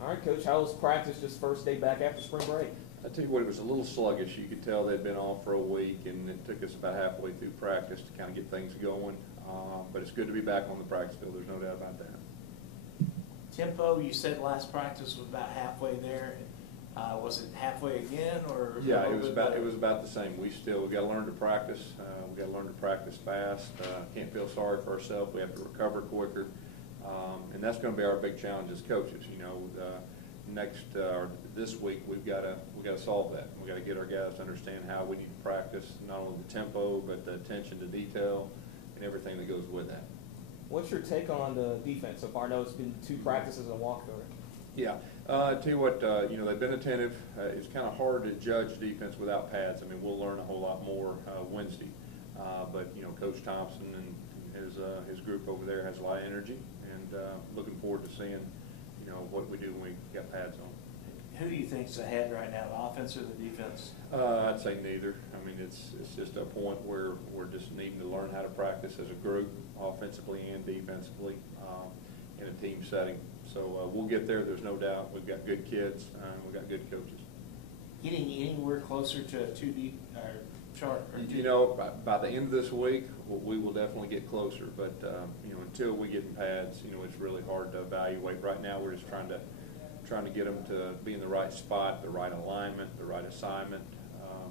All right, Coach, how was practice just first day back after spring break? I tell you what, it was a little sluggish. You could tell they'd been off for a week, and it took us about halfway through practice to kind of get things going. But it's good to be back on the practice field. There's no doubt about that. Tempo, you said last practice was about halfway there. Was it halfway again, or? Yeah, it was about the same. We've got to learn to practice. We've got to learn to practice fast. Can't feel sorry for ourselves. We have to recover quicker, and that's going to be our big challenge as coaches. You know, this week we've got to solve that. We've got to get our guys to understand how we need to practice, not only the tempo but the attention to detail and everything that goes with that. What's your take on the defense so far? I know it's been 2 practices and a walkthrough. Yeah, I tell you what, you know, they've been attentive. It's kind of hard to judge defense without pads. I mean, we'll learn a whole lot more Wednesday. But you know, Coach Thompson and his group over there has a lot of energy, and looking forward to seeing, you know, what we do when we got pads on. Who do you think's ahead right now, the offense or the defense? I'd say neither. I mean, it's just a point where we're just needing to learn how to practice as a group, offensively and defensively, in a team setting. So we'll get there. There's no doubt. We've got good kids. We've got good coaches. Getting anywhere closer to a 2D chart? You know, by the end of this week, we will definitely get closer. But you know, until we get in pads, you know, it's really hard to evaluate. Right now, we're just trying to get them to be in the right spot, the right alignment, the right assignment,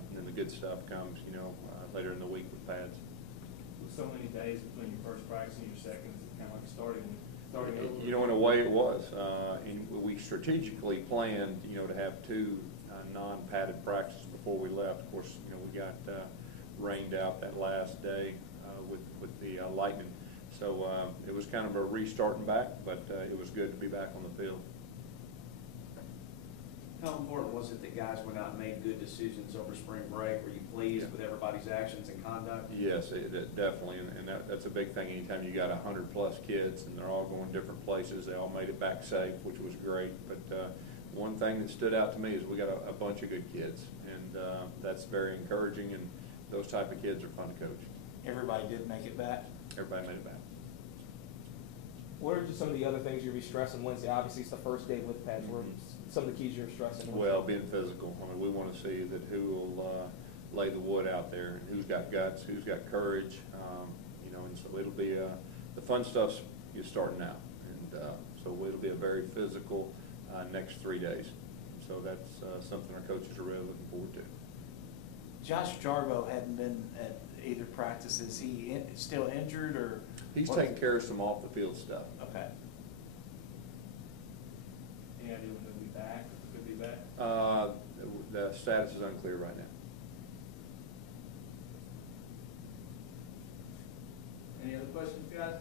and then the good stuff comes, you know, later in the week with pads. With so many days between your first practice and your second, it's kind of like starting over. You know, in a way it was. And we strategically planned, you know, to have 2 non-padded practices before we left. Of course, you know, we got rained out that last day with the lightning. So it was kind of a restarting back, but it was good to be back on the field. How important was it that guys went out and made good decisions over spring break? Were you pleased with everybody's actions and conduct? Yes, it definitely, and that's a big thing. Anytime you got 100+ kids and they're all going different places, they all made it back safe, which was great. But one thing that stood out to me is we got a bunch of good kids, and that's very encouraging. And those type of kids are fun to coach. Everybody did make it back? Everybody made it back. What are just some of the other things you'll be stressing Wednesday? Obviously, it's the first day with pads. What are some of the keys you're stressing? Well, being physical. I mean, we want to see that who will lay the wood out there, and who's got guts, who's got courage. You know, and so it'll be the fun stuff's starting now, and so it'll be a very physical next 3 days. So that's something our coaches are really looking forward to. Josh Jarbo hadn't been at either practice. Is he still injured, or? He's taking care of some off the field stuff. Okay. Any idea when he'll be back? Could be back? The status is unclear right now. Any other questions, guys?